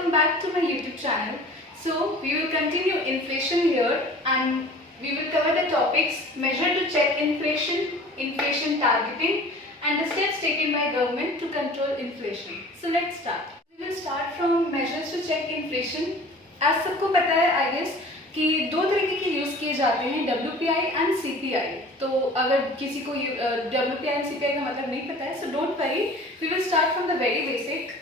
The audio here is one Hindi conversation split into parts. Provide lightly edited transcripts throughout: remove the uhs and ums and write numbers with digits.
welcome back to my YouTube channel. So we will continue inflation here and we will cover the topics measure to check inflation, inflation targeting and the steps taken by government to control inflation. So let's start. We will start from measures to check inflation. As सबको पता है I guess कि दो तरीके के यूज किए जाते हैं WPI एंड CPI. तो अगर किसी को WPI एंड CPI का मतलब नहीं पता है so don't worry, we will start from the very basic.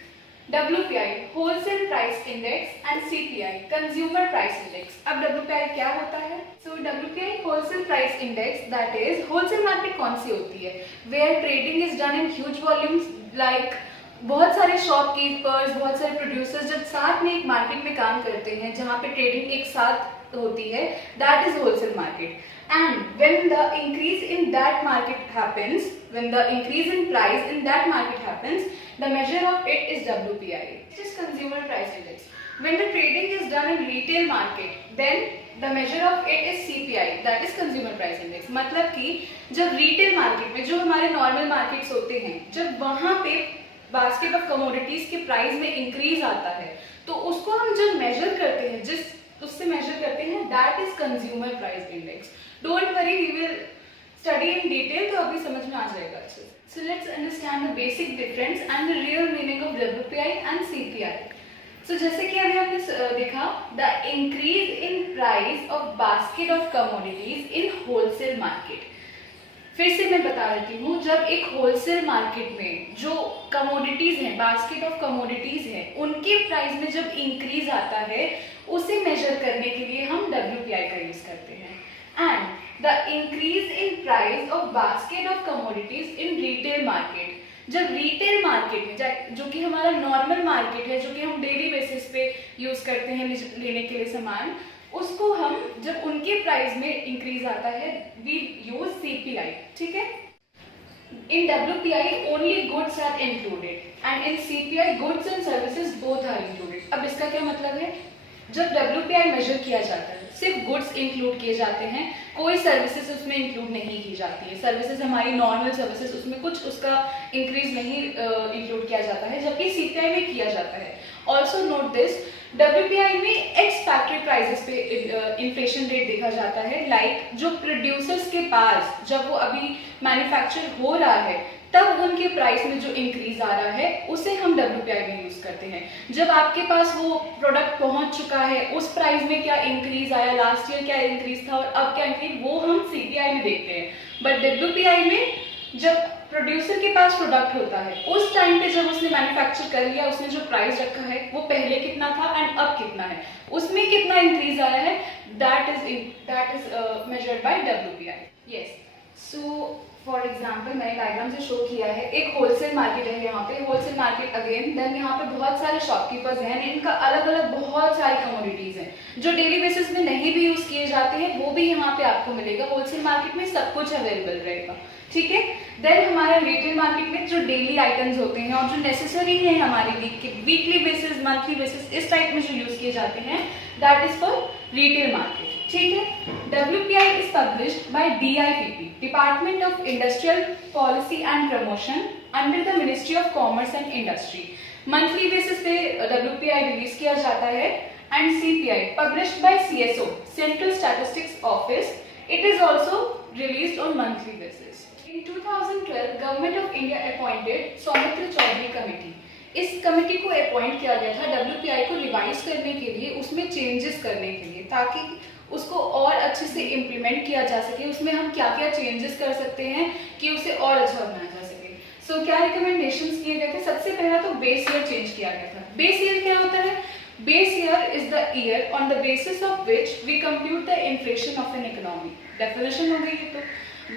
WPI Wholesale Price Index and CPI Consumer Price Index. अब WPI क्या होता है? So WPI Wholesale Price Index, that is wholesale market कौन सी होती है? Where trading is done in huge volumes, like बहुत सारे शॉपकीपर्स, बहुत सारे प्रोड्यूसर्स जब साथ में एक मार्केट में काम करते हैं जहाँ पे ट्रेडिंग एक साथ होती है, that is wholesale market. And when the increase in that market happens, when the increase in price in that market happens, the measure of it is WPI. It is Consumer Price Index. When the trading is done in retail market, then the measure of it is CPI, that is Consumer Price Index. मतलब कि जब retail market में जो हमारे normal markets होते हैं, जब वहाँ पे बास्केट ऑफ कमोडिटीज के प्राइस में इंक्रीज आता है तो उसको हम जब मेजर करते हैं, जिस उससे मेजर करते हैं, that is consumer price index. Don't worry, we will study in detail, तो अभी समझ में आ जाएगा अच्छे से. So let's understand the basic difference and the real meaning of WPI and CPI. So जैसे कि अभी हमने देखा, the increase in price of basket of commodities in wholesale market. फिर से मैं बता देती हूँ, जब एक होलसेल मार्केट में जो कमोडिटीज हैं, बास्केट ऑफ कमोडिटीज हैं, उनके प्राइस में जब इंक्रीज आता है उसे मेजर करने के लिए हम WPI का यूज करते हैं. And the increase in price of basket of commodities in retail market. जब रिटेल मार्केट में, जो कि हमारा नॉर्मल मार्केट है, जो कि हम डेली बेसिस पे यूज करते हैं लेने के लिए सामान, उसको हम जब उनके प्राइस में इंक्रीज आता है वी यूज CPI. ठीक है. In WPI only goods are included and in CPI goods and services both are included. अब इसका क्या मतलब है? जब WPI मेजर किया जाता है सिर्फ गुड्स इंक्लूड किए जाते हैं, कोई सर्विसेज उसमें इंक्लूड नहीं की जाती है. सर्विसेज हमारी नॉर्मल सर्विसेज, उसमें कुछ उसका इंक्रीज नहीं इंक्लूड किया जाता है, जबकि CPI में किया जाता है. ऑल्सो नोट दिस, WPI में एक्स फैक्ट्री प्राइसेस पे इन्फ्लेशन रेट देखा जाता है. लाइक जो प्रोड्यूसर्स के पास जब वो अभी मैन्युफैक्चर हो रहा है तब उनके प्राइस में जो इंक्रीज आ रहा है उसे हम WPI में यूज करते हैं. जब आपके पास वो प्रोडक्ट पहुंच चुका है, उस प्राइस में क्या इंक्रीज आया, लास्ट ईयर क्या इंक्रीज था और अब क्या इंक्रीज, वो हम CPI में देखते हैं. बट WPI में जब प्रोड्यूसर के पास प्रोडक्ट होता है, उस टाइम पे जब उसने मैन्युफैक्चर कर लिया, उसने जो प्राइस रखा है वो पहले कितना था एंड अब कितना है, उसमें कितना इंक्रीज आया है, that is measured by WPI. Yes. So for example मैंने डायग्राम से शो किया है, एक होलसेल मार्केट है यहाँ पे, होलसेल मार्केट अगेन, देन यहाँ पे बहुत सारे शॉपकीपर्स हैं, इनका अलग अलग बहुत सारी कमोडिटीज हैं जो डेली बेसिस में नहीं भी यूज किए जाते हैं, वो भी यहाँ पे आपको मिलेगा. होलसेल मार्केट में सब कुछ अवेलेबल रहेगा. ठीक है. देन हमारे रिटेल मार्केट में जो डेली आइटम्स होते हैं और जो नेसेसरी है हमारे वीकली बेसिस, मंथली बेसिस, इस टाइप में जो यूज किए जाते हैं, that is for retail market. ठीक है. WPI is published by DIPP, Department of Industrial Policy and Promotion, under the Ministry of Commerce and Industry. Monthly basis पे WPI रिलीज किया जाता है. And CPI published by CSO, Central Statistics Office. It is also released on monthly basis. In 2012, Government of India appointed Soumitra Chaudhary committee. इस कमेटी को अपॉइंट किया गया था WPI को रिवाइज करने के लिए, उसमें चेंजेस करने के लिए, ताकि उसको और अच्छे से इम्प्लीमेंट किया जा सके, उसमें हम क्या क्या चेंजेस कर सकते हैं कि उसे और अच्छा बनाया जा सके. सो क्या रिकमेंडेशंस किए गए थे? सबसे पहला तो बेस ईयर चेंज किया गया था. बेस ईयर क्या होता है? Base year is the year on the basis of which we compute the inflation of an economy. Definition हो गई है तो,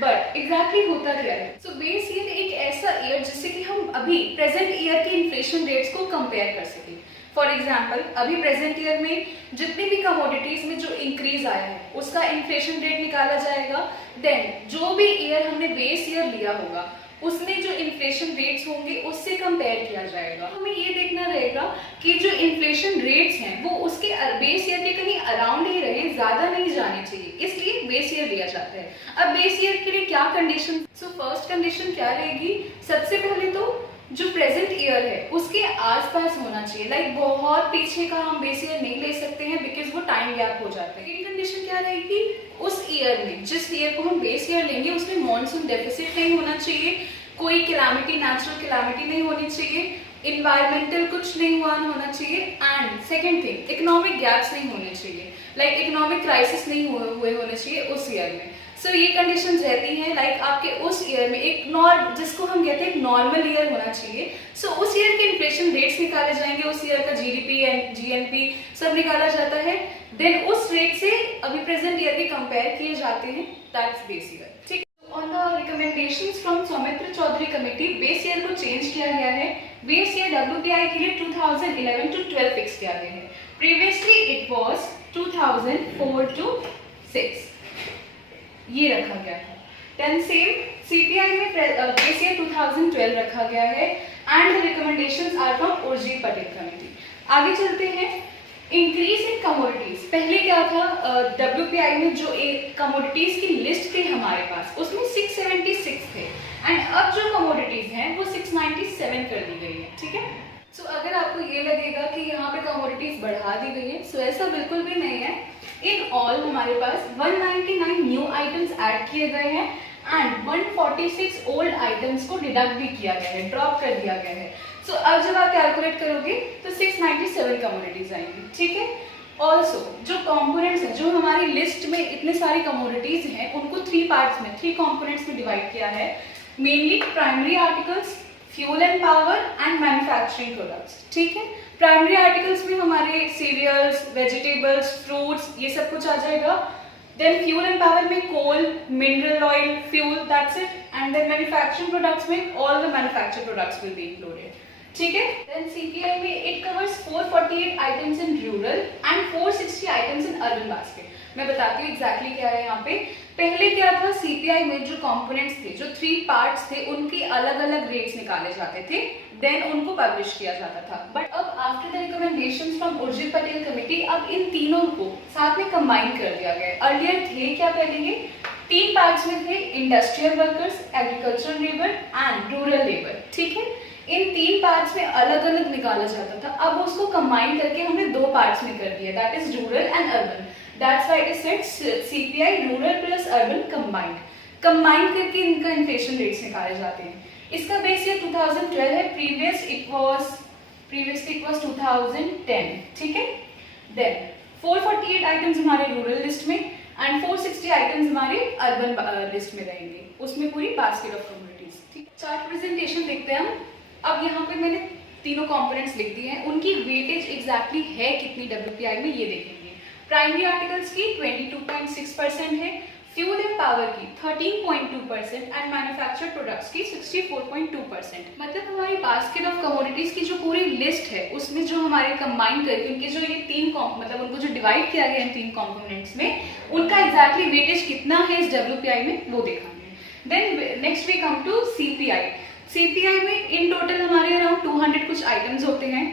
बट एग्जैक्टली होता क्या है? सो बेस ईयर एक ऐसा ईयर जिससे कि हम अभी प्रेजेंट ईयर के इन्फ्लेशन रेट्स को कंपेयर कर सकें. फॉर एग्जाम्पल, अभी प्रेजेंट ईयर में जितनी भी कमोडिटीज में जो इंक्रीज आया है उसका इन्फ्लेशन रेट निकाला जाएगा. देन जो भी ईयर हमने बेस ईयर लिया होगा उसमें जो इन्फ्लेशन रेट्स होंगे उससे कंपेयर किया जाएगा. हमें ये देखना रहेगा कि जो इन्फ्लेशन रेट्स हैं वो उसके बेस ईयर के कहीं अराउंड ही रहे, ज्यादा नहीं जाने चाहिए, इसलिए बेस ईयर लिया जाता है. अब बेस ईयर के लिए क्या कंडीशन? सो फर्स्ट कंडीशन क्या रहेगी? सबसे पहले तो जो प्रेजेंट ईयर है उसके आसपास होना चाहिए। लाइक बहुत पीछे का हम बेस ईयर नहीं ले सकते हैं बिकॉज वो टाइम गैप हो जाता है। सेकंड कंडीशन क्या रहेगी, उस ईयर में, जिस ईयर को हम बेस ईयर लेंगे उसमें मॉनसून डेफिसिट नहीं होना चाहिए, कोई कैलामिटी, नेचुरल कैलामिटी नहीं होनी चाहिए, इन्वायरमेंटल कुछ नहीं होना चाहिए, and second thing economic gaps नहीं होने चाहिए, लाइक इकोनॉमिक क्राइसिस नहीं हुए होने चाहिए उस ईयर में। सो ये कंडीशन रहती हैं। लाइक आपके उस ईयर में एक जिसको हम कहते हैं नॉर्मल ईयर होना चाहिए। सो उस ईयर के इन्फ्लेशन रेट्स निकाले जाएंगे, उस ईयर का जीडीपी एंड जीएनपी सब निकाला जाता है, देन उस रेट से अभी प्रेजेंट ईयर के कंपेयर किए जाते हैं, दैट्स बेस ईयर। ठीक, on the recommendations from Soumitra Chaudhary committee base year को चेंज किया गया है। बेस ईयर डब्ल्यूपीआई के लिए 2011 to 12 फिक्स किया गया है। प्रीवियसली इट वाज 2004 to 6 ये रखा गया है। देन सेम सीपीआई में बेस ईयर 2012 रखा गया है and recommendations are from Urjit Patel committee. आगे चलते हैं, इंक्रीज इन कमोडिटीज। पहले क्या था, डब्ल्यूपीआई में जो एक कमोडिटीज की लिस्ट थी हमारे पास उसमें 676 थे एंड अब जो कमोडिटीज हैं वो 697 कर दी गई है। ठीक है, सो अगर आपको ये लगेगा कि यहाँ पे कमोडिटीज बढ़ा दी गई है, सो ऐसा बिल्कुल भी नहीं है। इन ऑल हमारे पास 199 न्यू आइटम्स ऐड किए गए हैं एंड 146 ओल्ड आइटम्स को डिडक्ट भी किया गया है, ड्रॉप कर दिया गया है। सो अब जब आप कैलकुलेट करोगे तो 697 कमोडिटीज आएंगी। ठीक है, ऑल्सो जो कंपोनेंट्स हैं, जो हमारी लिस्ट में इतने सारी कमोडिटीज हैं उनको 3 पार्ट्स में, 3 कंपोनेंट्स में डिवाइड किया है। Mainly primary articles, fuel and power and manufacturing products. ठीक है, प्राइमरी आर्टिकल्स में हमारे सीरियल्स, वेजिटेबल्स, फ्रूट्स ये सब कुछ आ जाएगा। देन फ्यूल एंड पावर में coal, mineral oil, fuel, that's it. And then manufacturing products में all the manufactured products will be included. ठीक है, देन सीपीआई में it covers 448 items in rural and 460 items in urban basket. मैं बताती हूँ एग्जैक्टली क्या है यहाँ पे। पहले क्या था, सीपीआई में जो कंपोनेंट्स थे, जो 3 पार्ट्स थे, उनके अलग अलग रेट्स निकाले जाते थे, देन उनको पब्लिश किया जाता था। बट अब after the recommendations from Urjit Patel committee अब इन तीनों को साथ में कंबाइन कर दिया गया है। अर्लियर थे क्या, पहले ये 3 पार्ट्स में थे, industrial workers, agricultural labour and rural labour. ठीक है, इन 3 पार्ट्स में अलग अलग निकाला जाता था, अब उसको कंबाइन करके हमने 2 पार्ट्स में कर दिया, that is rural and urban. That's why it is said CPI rural plus urban combined. Combine करके इनका इन्फ्लेशन रेट्स निकाले जाते हैं। इसका बेस ईयर 2012 है, प्रीवियसली इट वाज 2010। ठीक है, देन 448 आइटम्स हमारे रूरल लिस्ट में एंड 460 आइटम्स हमारे अर्बन लिस्ट में रहेंगे, उसमें पूरी बास्केट ऑफ कमोडिटीज। ठीक, चार्ट प्रेजेंटेशन देखते हैं हम। अब यहाँ पे मैंने तीनों कंपोनेंट्स लिख दिए हैं, उनकी वेटेज एग्जैक्टली है कितनी डब्ल्यूपीआई में ये देखेंगे। प्राइमरी आर्टिकल्स की 22.6% है, फ्यूल एंड पावर की 13.2% एंड मैन्युफैक्चर्ड प्रोडक्ट्स की 64.2%। मतलब हमारी बास्केट ऑफ कमोडिटीज की जो पूरी लिस्ट है उसमें जो हमारे कंबाइन करके उनके जो ये 3 मतलब उनको जो डिवाइड किया गया इन 3 कंपोनेंट्स में, उनका एग्जैक्टली वेटेज कितना है इस डब्ल्यूपीआई में वो देखा है। Then next we come to CPI. CPI में इन टोटल हमारे अराउंड 200 कुछ आइटम्स होते हैं।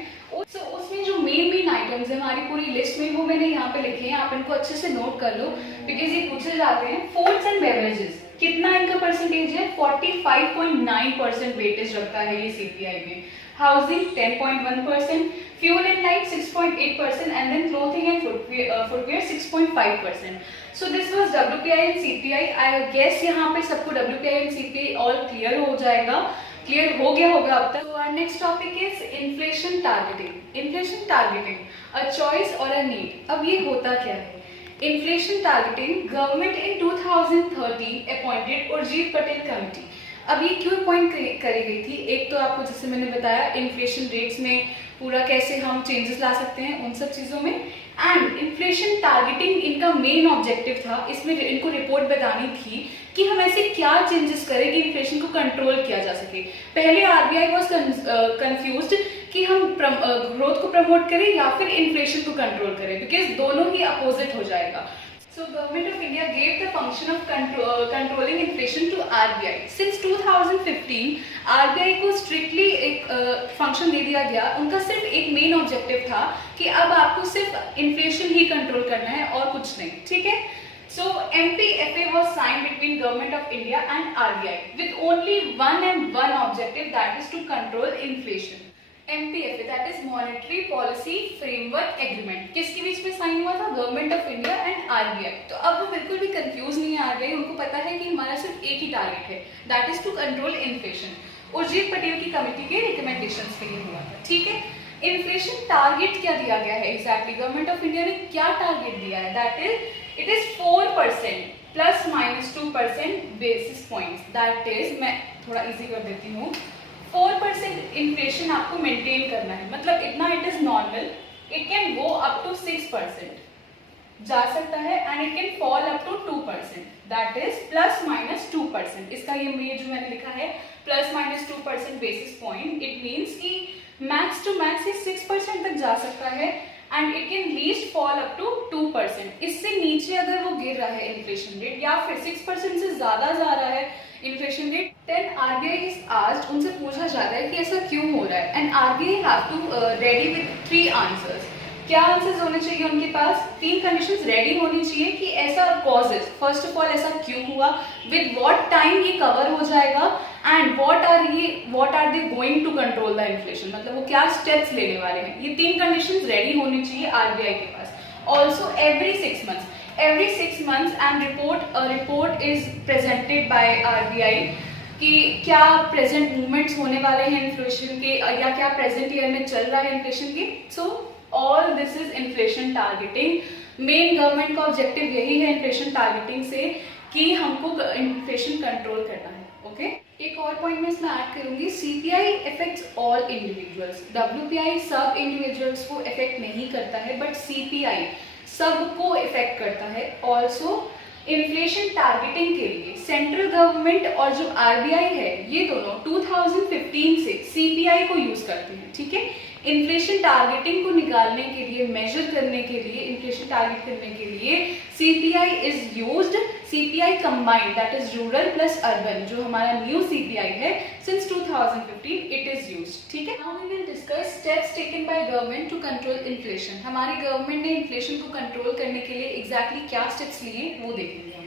So, उसमें जो मेन आइटम्स है हमारी पूरी लिस्ट में वो मैंने यहाँ पे लिखे हैं, आप इनको अच्छे से नोट कर लो बिकॉज ये पूछे जाते हैं। फूड्स एंड बेवरेजेस कितना इनका परसेंटेज है, 45.9% वेटेज रखता है ये सीपीआई में। Housing 10.1%, fuel and light 6.8% and then clothing and footwear 6.5%। So this was WPI and CPI. I guess यहाँ पे सबको WPI and CPI all clear हो जाएगा, क्लियर हो गया होगा अब तक। तो next topic is inflation targeting. Inflation targeting, a choice और अ नीड। अब ये होता क्या है? Inflation targeting government in 2013 appointed Urjit Patel committee. अब ये क्यों अपॉइंट करी गई थी? एक तो आपको जैसे मैंने बताया इन्फ्लेशन रेट्स में पूरा कैसे हम चेंजेस ला सकते हैं उन सब चीज़ों में, एंड इन्फ्लेशन टारगेटिंग इनका मेन ऑब्जेक्टिव था। इसमें इनको रिपोर्ट बतानी थी कि हम ऐसे क्या चेंजेस करें कि इन्फ्लेशन को कंट्रोल किया जा सके। पहले आरबीआई वाज कंफ्यूज्ड कि हम ग्रोथ को प्रमोट करें या फिर इन्फ्लेशन को कंट्रोल करें, बिकॉज दोनों ही अपोजिट हो जाएगा। So Government of India gave the function of controlling inflation to RBI. Since 2015 RBI को strictly एक फंक्शन दे दिया गया। उनका सिर्फ एक मेन ऑब्जेक्टिव था कि अब आपको सिर्फ इन्फ्लेशन ही कंट्रोल करना है और कुछ नहीं। ठीक है, So MPFA was signed between Government of India and RBI with only one objective, that is to control inflation. MPFA, that is Monetary Policy Framework Agreement, किसके बीच में साइन हुआ था? Government of India and RBI. तो अब वो बिल्कुल भी कंफ्यूज नहीं है आरबीआई, उनको पता है कि हमारा सिर्फ एक ही टारगेट है, that is to control inflation. Urjit Patel की कमेटी के रिकमेंडेशंस पे ये हुआ था, ठीक है। इन्फ्लेशन टारगेट क्या दिया गया है एग्जैक्टली? गवर्नमेंट ऑफ इंडिया ने क्या टारगेट दिया है? That is it is 4% ±2% basis points. That is, मैं थोड़ा इजी कर देती हूँ, 4% इन्फ्लेशन आपको मेंटेन करना है, मतलब इतना it is normal, it can go up to 6% जा सकता है and it can fall up to 2%, that is ±2%। इसका ये जो मैंने लिखा है ±2% बेसिस पॉइंट, इट मीन्स कि मैक्स टू मैक्स ये 6% तक जा सकता है and it can least fall up to 2%। इससे नीचे अगर वो गिर रहा है इन्फ्लेशन रेट या फिर 6% से ज्यादा जा रहा है inflation rate, then RBI is asked, उनसे पूछा जाता है कि ऐसा क्यों हो रहा है, and RBI have to ready with 3 answers. क्या आंसर्स होने चाहिए उनके पास? 3 कंडीशंस रेडी होनी चाहिए कि ऐसा कॉजेज, फर्स्ट ऑफ ऑल ऐसा क्यों हुआ, विद व्हाट टाइम ये कवर हो जाएगा, and what are they going to control the inflation, मतलब वो क्या स्टेप्स लेने वाले हैं। ये 3 कंडीशंस रेडी होनी चाहिए आरबीआई के पास। Also every 6 months and report is presented by RBI कि क्या प्रेजेंट मूवमेंट्स होने वाले हैं इन्फ्लेशन के या क्या प्रेजेंट ईयर में चल रहा है इन्फ्लेशन के। So all this is inflation targeting. Main government का ऑब्जेक्टिव यही है इन्फ्लेशन टारगेटिंग से कि हमको इन्फ्लेशन कंट्रोल करना है। ओके, एक और पॉइंट मैं इसमें ऐड करूंगी, CPI effects all individuals. WPI सब इंडिविजुअल्स को इफेक्ट नहीं करता है, बट सीपीआई सबको इफेक्ट करता है। ऑल्सो इन्फ्लेशन टारगेटिंग के लिए सेंट्रल गवर्नमेंट और जो आरबीआई है ये दोनों 2015 से सीपीआई को यूज करते हैं, ठीक है। इन्फ्लेशन टारगेटिंग को निकालने के लिए, मेजर करने के लिए, इन्फ्लेशन टारगेट करने के लिए CPI is used, CPI combined, that is rural plus urban, जो हमारा न्यू सीपीआई है सिंस 2015 इट इज यूज्ड, ठीक है। Now we will discuss steps taken by government to control inflation. हमारी गवर्नमेंट ने इन्फ्लेशन को कंट्रोल करने के लिए एग्जैक्टली क्या स्टेप्स लिए वो देखेंगे हम।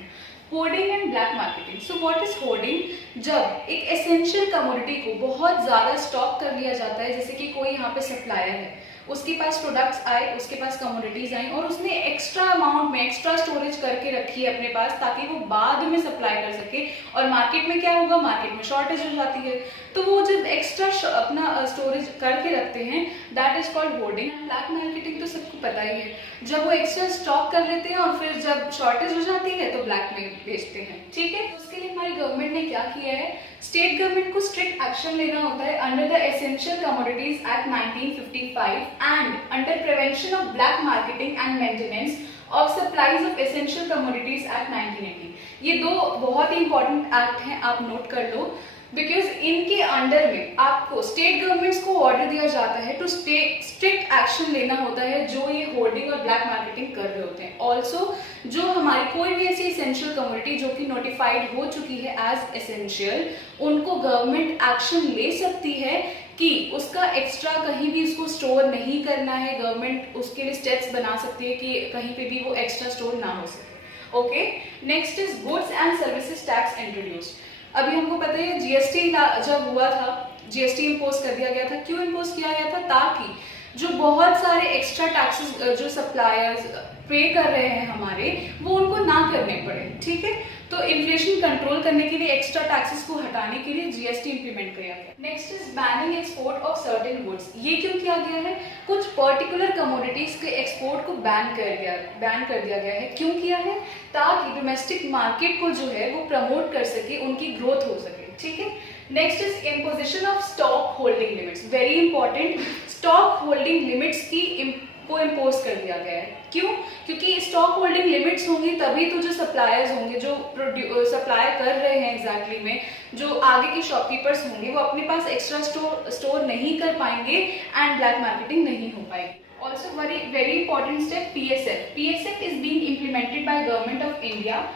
Hoarding and black marketing. So what is hoarding? जब एक एसेंशियल कमोडिटी को बहुत ज्यादा स्टॉक कर लिया जाता है, जैसे कि कोई यहाँ पे सप्लायर है, उसके पास प्रोडक्ट्स आए, उसके पास कमोडिटीज आई और उसने एक्स्ट्रा अमाउंट में एक्स्ट्रा स्टोरेज करके रखी है अपने पास ताकि वो बाद में सप्लाई कर सके, और मार्केट में क्या होगा, मार्केट में शॉर्टेज हो जाती है, तो वो जब एक्स्ट्रा अपना स्टोरेज करके रखते हैं, that is called hoarding. Black marketing तो सबको पता ही है, जब वो एक्स्ट्रा स्टॉक कर लेते हैं और फिर जब शॉर्टेज हो जाती है तो ब्लैक में बेचते हैं, ठीक है। उसके लिए हमारी गवर्नमेंट ने क्या किया है, स्टेट गवर्नमेंट को स्ट्रिक्ट एक्शन लेना होता है under the essential commodities act 1955 and under prevention of black marketing and maintenance of supplies of essential commodities act 1980। ये 2 बहुत ही इंपॉर्टेंट एक्ट हैं, आप नोट कर लो, बिकॉज इनके अंडर में आपको स्टेट गवर्नमेंट्स को ऑर्डर दिया जाता है टू स्ट्रिक्ट एक्शन लेना होता है जो ये होर्डिंग और ब्लैक मार्केटिंग कर रहे होते हैं। ऑल्सो जो हमारी कोई भी ऐसी एसेंशियल कमोडिटी जो कि नोटिफाइड हो चुकी है एज एसेंशियल, उनको गवर्नमेंट एक्शन ले सकती है कि उसका एक्स्ट्रा कहीं भी उसको स्टोर नहीं करना है। गवर्नमेंट उसके लिए स्टेप्स बना सकती है कि कहीं पे भी वो एक्स्ट्रा स्टोर ना हो सके। Okay, next is goods and services tax introduced. अभी हमको पता है जीएसटी जब हुआ था, जीएसटी इम्पोज कर दिया गया था। क्यों इम्पोज किया गया था? ताकि जो बहुत सारे एक्स्ट्रा टैक्सेस जो सप्लायर्स पे कर रहे हैं हमारे, वो उनको ना करने पड़े, ठीक है। तो इन्फ्लेशन कंट्रोल करने के लिए एक्स्ट्रा टैक्सेस को हटाने के लिए जीएसटी इंप्लीमेंट किया गया। Next is banning export of certain goods. ये क्यों किया गया है? कुछ पर्टिकुलर कमोडिटीज के एक्सपोर्ट को बैन कर दिया गया है। क्यों किया है? ताकि डोमेस्टिक मार्केट को जो है वो प्रमोट कर सके, उनकी ग्रोथ हो सके, ठीक है। Next is imposition of stock holding limits. Very important, stock holding limits को इम्पोज कर दिया गया है। क्यों? क्योंकि स्टॉक होल्डिंग लिमिट्स होंगी तभी तो जो सप्लायर्स होंगे, जो सप्लाई कर रहे हैं एग्जैक्टली में, जो आगे के शॉपकीपर्स होंगे, वो अपने पास एक्स्ट्रा स्टोर नहीं कर पाएंगे एंड ब्लैक मार्केटिंग नहीं हो पाएगी। Also very important step PSF। PSF is being implemented by government of India.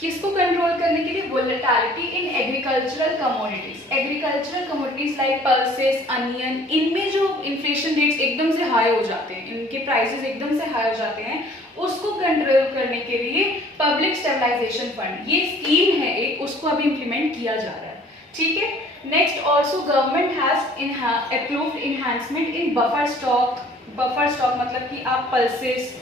किसको कंट्रोल करने के लिए? Volatility in agricultural commodities. Agricultural commodities like pulses, onion, इनमें जो इन्फ्लेशन रेट्स एकदम से हाई हो जाते हैं, इनके प्राइसेस एकदम से हाई हो जाते हैं, उसको कंट्रोल करने के लिए पब्लिक स्टेबलाइजेशन फंड ये स्कीम है एक, उसको अभी इम्प्लीमेंट किया जा रहा है, ठीक है। Next also government has approved enhancement in buffer stock मतलब कि आप पल्सेस,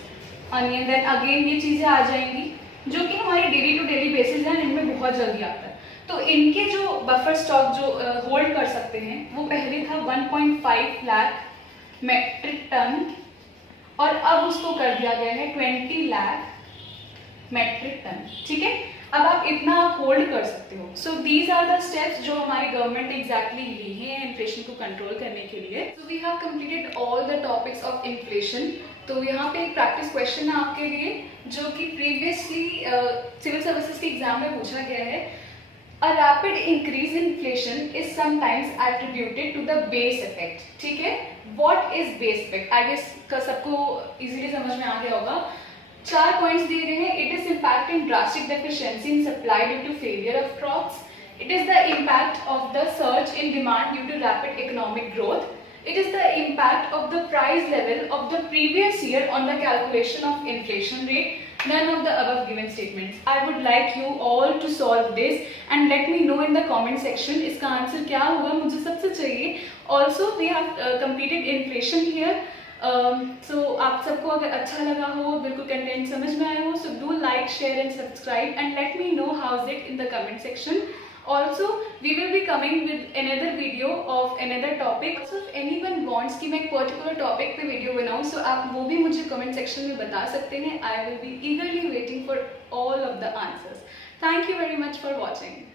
अनियन, देन अगेन ये चीज़ें आ जाएंगी जो कि हमारे डेली टू डेली बेसिस हैं, इनमें बहुत जल्दी आता है। तो इनके जो बफर स्टॉक जो होल्ड कर सकते हैं वो पहले था 1.5 लाख मेट्रिक टन और अब उसको कर दिया गया है 20 लाख मेट्रिक टन, ठीक है। अब आप इतना होल्ड कर सकते हो। So these are the steps जो हमारी गवर्नमेंट एग्जैक्टली ली है इन्फ्लेशन को कंट्रोल करने के लिए। So we have completed all the topics of inflation. तो यहाँ पे एक प्रैक्टिस क्वेश्चन है आपके लिए जो कि प्रीवियसली सिविल सर्विसेज के एग्जाम में पूछा गया है। A rapid increase in inflation is sometimes attributed to the base effect, ठीक है। What is base effect? I guess का सबको easily समझ में आ गया होगा। 4 पॉइंट्स दिए गए हैं। It is impact in drastic deficiency in supply due to failure of crops. It is the impact of the surge in demand due to rapid economic growth. It is the impact of the price level of the previous year on the calculation of inflation rate. None of the above given statements. I would like you all to solve this and let me know in the comment section इसका आंसर क्या होगा, मुझे सबसे चाहिए। Also we have completed inflation here. So आप सबको अगर अच्छा लगा हो, बिल्कुल कंटेंट समझ में आया हो, so do like, share and subscribe and let me know how's it in the comment section. Also we will be coming with another video of another topic. So if anyone wants कि मैं एक particular topic पे video बनाऊँ, so आप वो भी मुझे comment section में बता सकते हैं। I will be eagerly waiting for all of the answers. Thank you very much for watching.